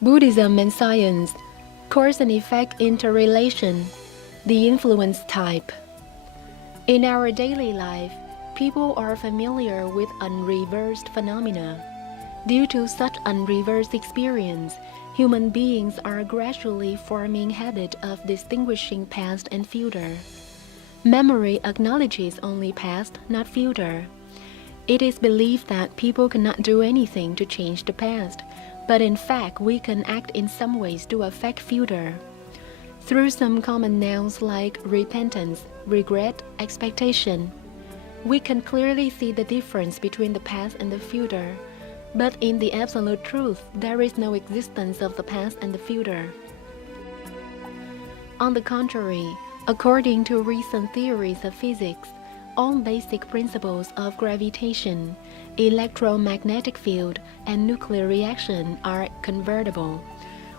Buddhism and Science, Cause and Effect Interrelation, the Influence Type. In our daily life, people are familiar with unreversed phenomena. Due to such unreversed experience, human beings are gradually forming habit of distinguishing past and future. Memory acknowledges only past, not future. It is believed that people cannot do anything to change the past, but in fact we can act in some ways to affect future. Through some common nouns like repentance, regret, expectation, we can clearly see the difference between the past and the future. But in the absolute truth, there is no existence of the past and the future. On the contrary, according to recent theories of physics, all basic principles of gravitation, electromagnetic field, and nuclear reaction are convertible,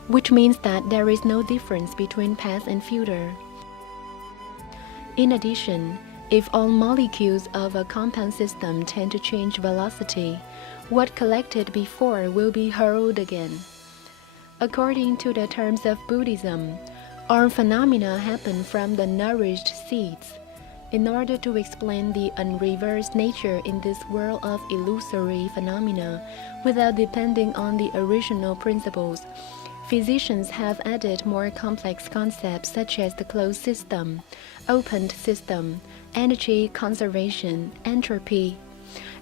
which means that there is no difference between past and future. In addition, if all molecules of a compound system tend to change velocity, what collected before will be hurled again. According to the terms of Buddhism, all phenomena happen from the nourished seeds. In order to explain the unreversed nature in this world of illusory phenomena without depending on the original principles, physicians have added more complex concepts such as the closed system, opened system, energy conservation, entropy,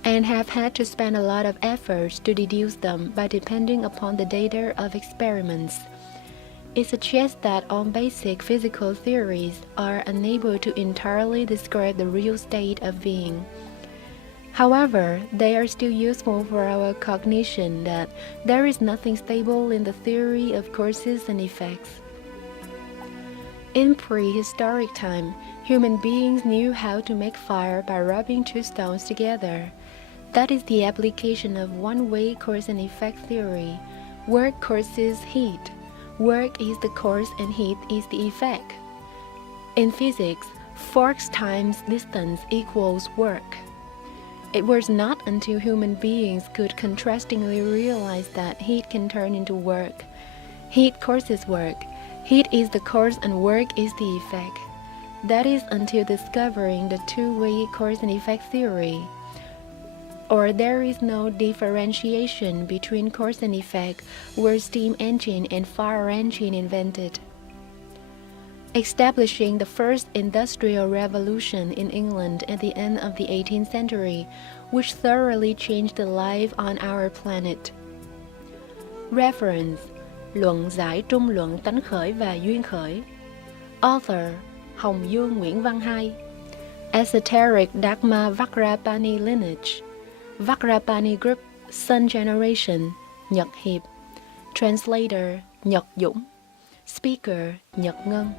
and have had to spend a lot of efforts to deduce them by depending upon the data of experiments. It suggests that all basic physical theories are unable to entirely describe the real state of being. However, they are still useful for our cognition that there is nothing stable in the theory of causes and effects. In prehistoric time, human beings knew how to make fire by rubbing two stones together. That is the application of one-way cause and effect theory. Work causes heat. Work is the cause and heat is the effect. In physics, force times distance equals work. It was not until human beings could contrastingly realize that heat can turn into work. Heat causes work. Heat is the cause and work is the effect. That is until discovering the two-way cause and effect theory. Or there is no differentiation between cause and effect were steam engine and fire engine invented. Establishing the first industrial revolution in England at the end of the 18th century, which thoroughly changed the life on our planet. Reference: Luận giải trung luận tánh khởi và duyên khởi. Author: Hồng Dương Nguyễn Văn Hai. Esoteric Dharma VAJRAPANI Lineage. VAJRAPANI Group, Sun Generation, Nhật Hiệp. Translator: Nhật Dũng. Speaker: Nhật Ngân.